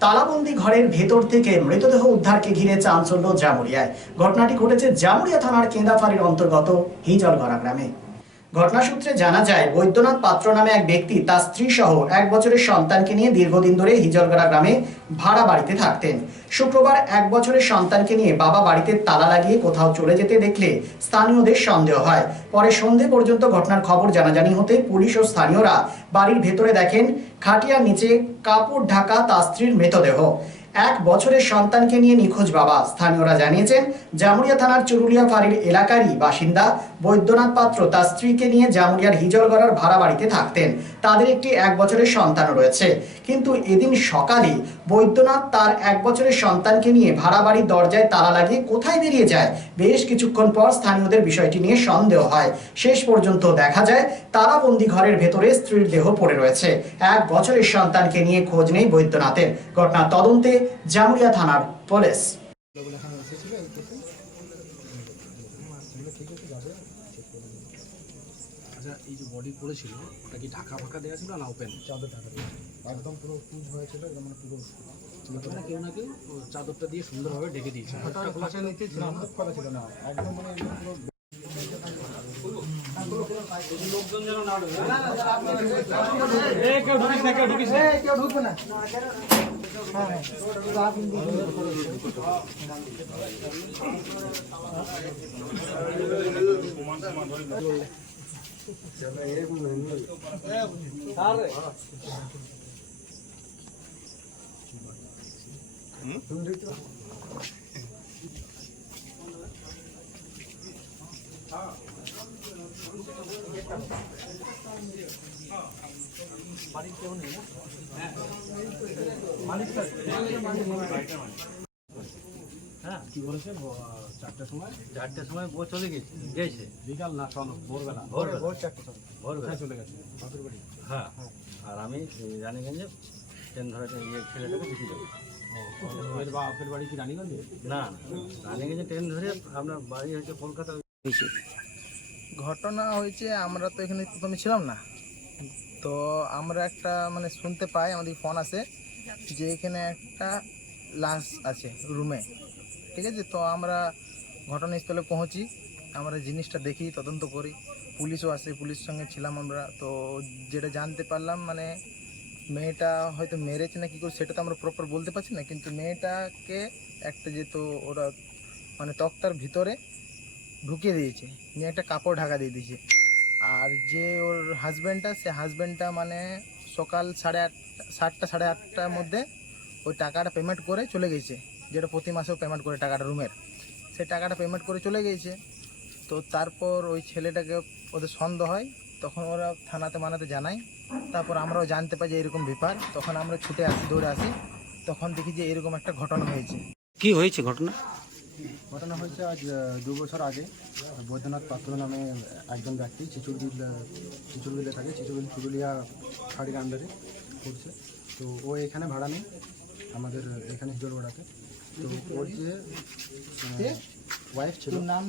তালাবন্দি ঘরের ভেতর থেকে মৃতদেহ উদ্ধারকে ঘিরে চাঞ্চল্য জামুরিয়ায়। ঘটনাটি ঘটেছে জামুরিয়া থানার কেন্দাফাড়ির অন্তর্গত হিজলগড়া গ্রামে। ঘটনা সূত্রে জানা যায়, বৈদ্যনাথ পাত্র নামে এক ব্যক্তি তার স্ত্রী সহ এক বছরের সন্তানকে নিয়ে দীর্ঘদিন ধরে হিজলগড়া গ্রামে ভাড়া বাড়িতে থাকতেন। শুক্রবার এক বছরের সন্তানকে নিয়ে বাবা বাড়িতে তালা লাগিয়ে কোথাও চলে যেতে দেখলে স্থানীয়দের সন্দেহ হয়। পরে সন্ধে পর্যন্ত ঘটনার খবর জানাজানি হতে পুলিশ ও স্থানীয়রা বাড়ির ভেতরে দেখেন, খাটিয়ার নিচে কাপড় ঢাকা তার স্ত্রীর মৃতদেহ। এক বছরের সন্তানকে নিয়ে নিখোঁজ বাবা। স্থানীয়রা জানিয়েছেন, জামুরিয়া থানার চুরুলিয়া ফাঁড়ির এলাকারই বাসিন্দা বৈদ্যনাথ পাত্র তার স্ত্রীকে নিয়ে জামুরিয়ার হিজলগড়ার ভাড়া বাড়িতে থাকতেন। তাদের একটি এক বছরের সন্তান রয়েছে। কিন্তু এদিন সকালে বৈদ্যনাথ তার এক বছরের সন্তানকে নিয়ে ভাড়া বাড়ির দরজায় তালা লাগিয়ে কোথায় বেরিয়ে যায়, বেশ কিছুক্ষণ পর স্থানীয়দের বিষয়টি নিয়ে সন্দেহ হয়। শেষ পর্যন্ত দেখা যায়, তালাবন্দি ঘরের ভেতরে স্ত্রীর দেহ পড়ে রয়েছে। এক বছরের সন্তানকে নিয়ে খোঁজ নেই বৈদ্যনাথের। ঘটনা তদন্তে জামুরিয়া থানার পুলিশ। আচ্ছা এই যে বডি পড়েছিল, ওটা কি ঢাকা ফাঁকা দেওয়া ছিল না ওপেন টাকা দিয়ে একদম পুরো পুজ হয়েছিল একদম মানে পুরো মানে কেউ না কেউ চাদরটা দিয়ে সুন্দরভাবে ঢেকে দিয়েছে। খোলা ছিল মুখ ছিল না। একদম মানে একদম পুরো কি বলেছে? চারটার সময়? চারটের সময় বউ চলে গেছে গেছে। বিকাল না সন ভোরবেলা। ভোরবেলা। ভোর চারটে সময়। ভোরবেলা। কোথায় চলে গেছে হ্যাঁ আর আমি রানীগঞ্জে ট্রেন ধরে ইয়ে ছেলেটাকে বেশি যাব। ও, বাড়ি কি রানীগঞ্জে? না না রানীগঞ্জে ট্রেন ধরে আপনার বাড়ি হচ্ছে কলকাতা। ঘটনা হয়েছে আমরা তো এখানে প্রথমে ছিলাম না। তো আমরা একটা মানে শুনতে পাই আমাদের ফোন আসে যে এখানে একটা লাশ আছে রুমে ঠিক আছে? তো আমরা ঘটনাস্থলে পৌঁছি আমরা জিনিসটা দেখি তদন্ত করি। পুলিশও আসে পুলিশের সঙ্গে ছিলাম আমরা। তো যেটা জানতে পারলাম মানে মেয়েটা হয়তো মেরেছে না কি করে সেটা তো আমরা প্রপার বলতে পারছি না, কিন্তু মেয়েটাকে একটা যেহেতু ওরা মানে তক্তার ভিতরে ঢুকিয়ে দিয়েছে, নিয়ে একটা কাপড় ঢাকা দিয়ে দিয়েছে। আর যে ওর হাজব্যান্ডটা সে হাজব্যান্ডটা মানে সকাল সাড়ে আটটা সাতটা সাড়ে আটটার মধ্যে ওই টাকাটা পেমেন্ট করে চলে গেছে, যেটা প্রতি মাসেও পেমেন্ট করে টাকাটা রুমের সেই টাকাটা পেমেন্ট করে চলে গেছে। তো তারপর ওই ছেলেটাকে ওদের সন্দেহ হয়, তখন ওরা থানাতে মানাতে জানায়। তারপর আমরাও জানতে পারি যে এরকম ব্যাপার। তখন আমরা ছুটে আসি দৌড়ে আসি। তখন দেখি যে এরকম একটা ঘটনা হয়েছে। কি হয়েছে ঘটনা? ঘটনা হয়েছে আজ দু বছর আগে। বৈদ্যনাথ পাত্র নামে একজন ব্যক্তি চিচুরবিল চিচুরবিলে থাকে চিচুরবিল পুরুলিয়া ফাঁড়ির আন্ডারে করছে তো ও এখানে ভাড়া নেই আমাদের এখানে হিজলগড়াতে তো ওর যে ওয়াইফ ছিল। নাম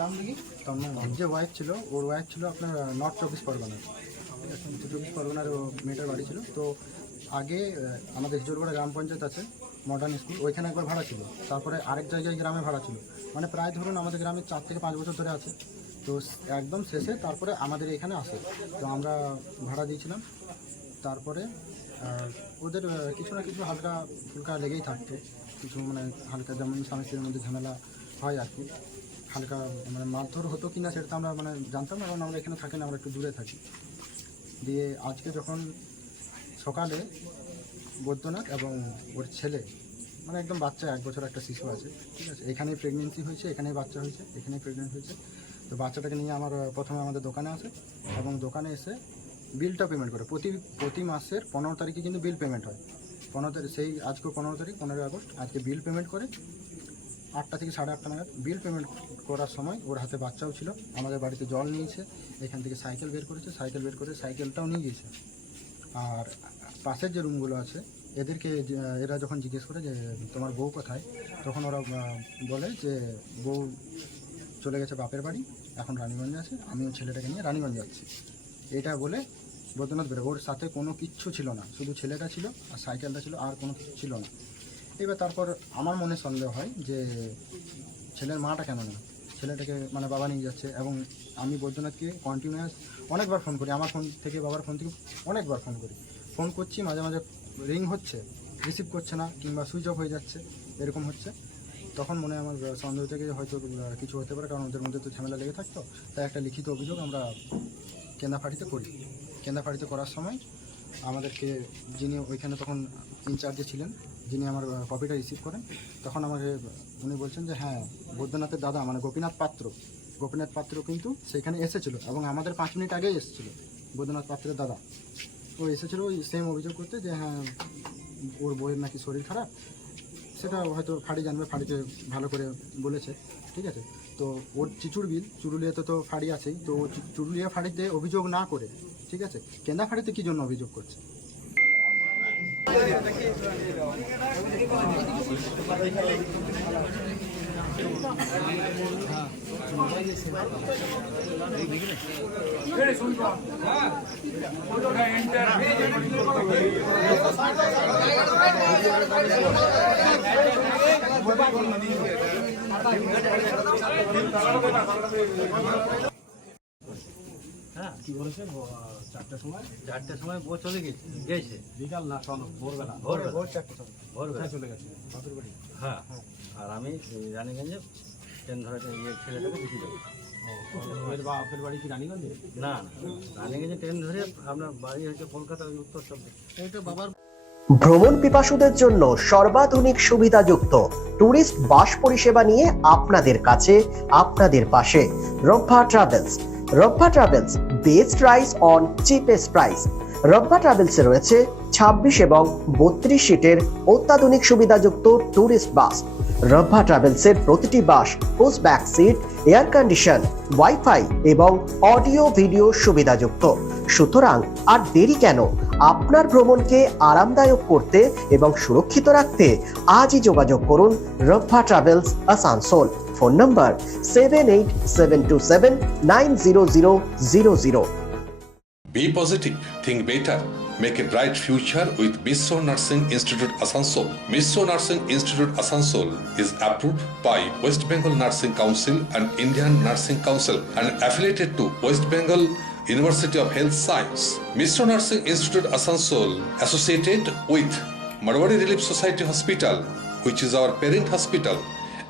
নাম দেখি তন্ময় যে ওয়াইফ ছিল ওর ওয়াইফ ছিল আপনার নর্থ চব্বিশ উত্তর চব্বিশ পরগনার মেয়েটার বাড়ি ছিল। তো আগে আমাদের হিজলগড়া গ্রাম পঞ্চায়েত আছে মডার্ন স্কুল ওইখানে একবার ভাড়া ছিল। তারপরে আরেক জায়গায় গ্রামে ভাড়া ছিল। মানে প্রায় ধরুন আমাদের গ্রামে চার থেকে পাঁচ বছর ধরে আছে। তো একদম শেষে তারপরে আমাদের এখানে আসে। তো আমরা ভাড়া দিয়েছিলাম। তারপরে ওদের কিছু না কিছু হালকা ফুলকা লেগেই থাকতো। কিছু মানে হালকা যেমন স্বামী স্ত্রীর মধ্যে ঝামেলা হয় আর কি। হালকা মানে মারধর হতো কি না সেটা আমরা মানে জানতাম না, কারণ আমরা এখানে থাকি না, আমরা একটু দূরে থাকি। দিয়ে আজকে যখন সকালে বৈদ্যনাথ এবং ওর ছেলে মানে একদম বাচ্চা, এক বছর একটা শিশু আছে, ঠিক আছে, এখানেই প্রেগনেন্সি হয়েছে, এখানেই বাচ্চা হয়েছে, এখানেই প্রেগনেন্ট হয়েছে। তো বাচ্চাটাকে নিয়ে আমার প্রথমে আমাদের দোকানে আসে এবং দোকানে এসে বিলটা পেমেন্ট করে। প্রতি প্রতি মাসের পনেরো তারিখে কিন্তু বিল পেমেন্ট হয়। পনেরো তারিখ, সেই আজকে পনেরো তারিখ, পনেরোই আগস্ট, আজকে বিল পেমেন্ট করে। আটটা থেকে সাড়ে আটটা নাগাদ বিল পেমেন্ট করার সময় ওর হাতে বাচ্চাও ছিল, আমাদের বাড়িতে জল নিয়েছে, এখান থেকে সাইকেল বের করেছে, সাইকেল বের করে সাইকেলটাও নিয়ে গিয়েছে। আর পাশের যে রুমগুলো আছে, এদেরকে এরা যখন জিজ্ঞেস করে যে, তোমার বউ কোথায়? তখন ওরা বলে যে, বউ চলে গেছে বাপের বাড়ি, এখন রানীগঞ্জে আছে, আমিও ছেলেটাকে নিয়ে রানীগঞ্জ যাচ্ছি। এটা বলে বৈদ্যনাথ বেরো ওর সাথে কোনো কিচ্ছু ছিল না, শুধু ছেলেটা ছিল আর সাইকেলটা ছিল, আর কোনো কিছু ছিল না। এবার তারপর আমার মনে সন্দেহ হয় যে ছেলের মাটা কেন নেই ছেলেটাকে মানে বাবা নিয়ে যাচ্ছে এবং আমি বৈদ্যনাথকে কন্টিনিউয়াস অনেকবার ফোন করি। আমার ফোন থেকে বাবার ফোন থেকে অনেকবার ফোন করি। ফোন করছি, মাঝে মাঝে রিং হচ্ছে রিসিভ করছে না কিংবা সুইচ অফ হয়ে যাচ্ছে, এরকম হচ্ছে। তখন মনে আমার সন্দেহ থেকে হয়তো কিছু হতে পারে, কারণ ওদের মধ্যে তো ঝামেলা লেগে থাকতো। তাই একটা লিখিত অভিযোগ আমরা কেন্দাফাড়িতে করি। কেন্দাফাড়িতে করার সময় আমাদেরকে যিনি ওইখানে তখন ইনচার্জে ছিলেন যিনি আমার কপিটা রিসিভ করেন, তখন আমাকে, উনি বলছেন যে হ্যাঁ বৈদ্যনাথের দাদা মানে গোপীনাথ পাত্র। গোপীনাথ পাত্র কিন্তু সেখানে এসেছিল এবং আমাদের পাঁচ মিনিট আগেই এসেছিল বৈদ্যনাথ পাত্রের দাদা। ও এসেছিল ওই সেম অভিযোগ করতে যে হ্যাঁ ওর বইয়ের নাকি শরীর খারাপ। সেটা হয়তো ফাড়ি জানবে, ফাড়িতে ভালো করে বলেছে, ঠিক আছে? তো ওর চিচুর বিল, চুরুলিয়াতে তো ফাড়ি আছেই, তো চুরুলিয়া ফাড়িতে অভিযোগ না করে, ঠিক আছে? কেন্দা ফাড়িতে কী জন্য অভিযোগ করছে? হ্যাঁ কি বলেছে চারটার সময়? চারটের সময় বউ চলে গেছে গেছে। বিকাল না সকাল ভোরবেলা। ভোরবেলা। ভোর চারটে সময়। ভোরবেলা। চলে গেছে। বাপের বাড়ি। হ্যাঁ আর আমি রানীগঞ্জে ট্রেন ধরে ইয়ে ছেলেটাকে দেখে যাব। বাপের বাড়ি কি রানীগঞ্জে? না না রানীগঞ্জে ট্রেন ধরে আপনার বাড়ি হচ্ছে কলকাতা উত্তর চব্বিশ। এটা বাবার ভ্রমণ পিপাসুদের জন্য সর্বাধুনিক সুবিধাযুক্ত ট্যুরিস্ট বাস পরিষেবা নিয়ে আপনাদের কাছে আপনাদের পাশে। Rabba travels Rabba travels best price on cheapest price Rabba ট্রাভেলসে রয়েছে ছাব্বিশ এবং বত্রিশ সিটের অত্যাধুনিক সুবিধাযুক্ত ট্যুরিস্ট বাস রব্বা ট্রাভেলসের প্রতিটি bus push back seat air condition wifi এবং অডিও ভিডিও সুবিধাযুক্ত। সুতরাং আর দেরি কেন? আপনার ভ্রমণকে আরামদায়ক করতে এবং সুরক্ষিত রাখতে আজই যোগাযোগ করুন Rabba travels Asansol. Phone number seven eight seven two seven nine zero zero zero zero Be positive, think better, make a bright future with Misso Nursing Institute Asansol. Misso Nursing Institute Asansol is approved by West Bengal Nursing Council and Indian Nursing Council and affiliated to West Bengal University of Health Science. Misso Nursing Institute Asansol associated with Marwari Relief Society Hospital, which is our parent hospital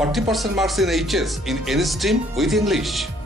40% marks in HS in any stream with English.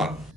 one.